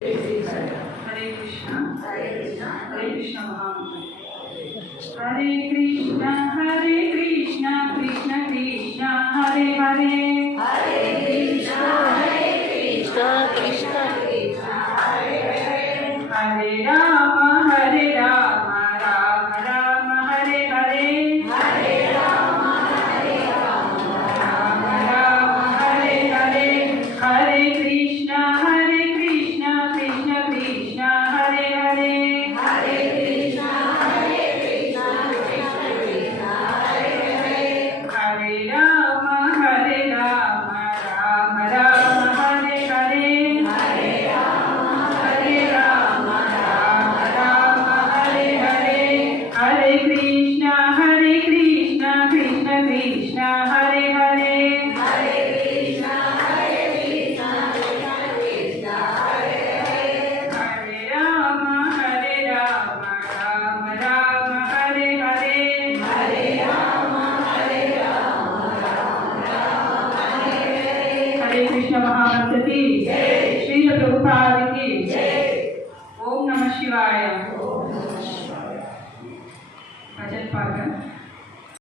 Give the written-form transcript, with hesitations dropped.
हरे कृष्णा हरे कृष्णा महामंत्र हरे कृष्णा कृष्ण कृष्ण हरे हरे हरे कृष्ण कृष्ण हरे राम राम राम हरे हरे हरे राम राम राम हरे हरे हरे कृष्ण कृष्ण कृष्ण हरे हरे हरे कृष्ण हरे राम राम राम हरे हरे हरे राम राम हरे हरे हरे कृष्ण कृष्ण कृष्ण हरे हरे हरे कृष्ण हरे राम राम राम हरे हरे हरे राम हरे कृष्ण महामंत्र की श्री प्रभुपाद की ओम नमः शिवाय भजन पाठ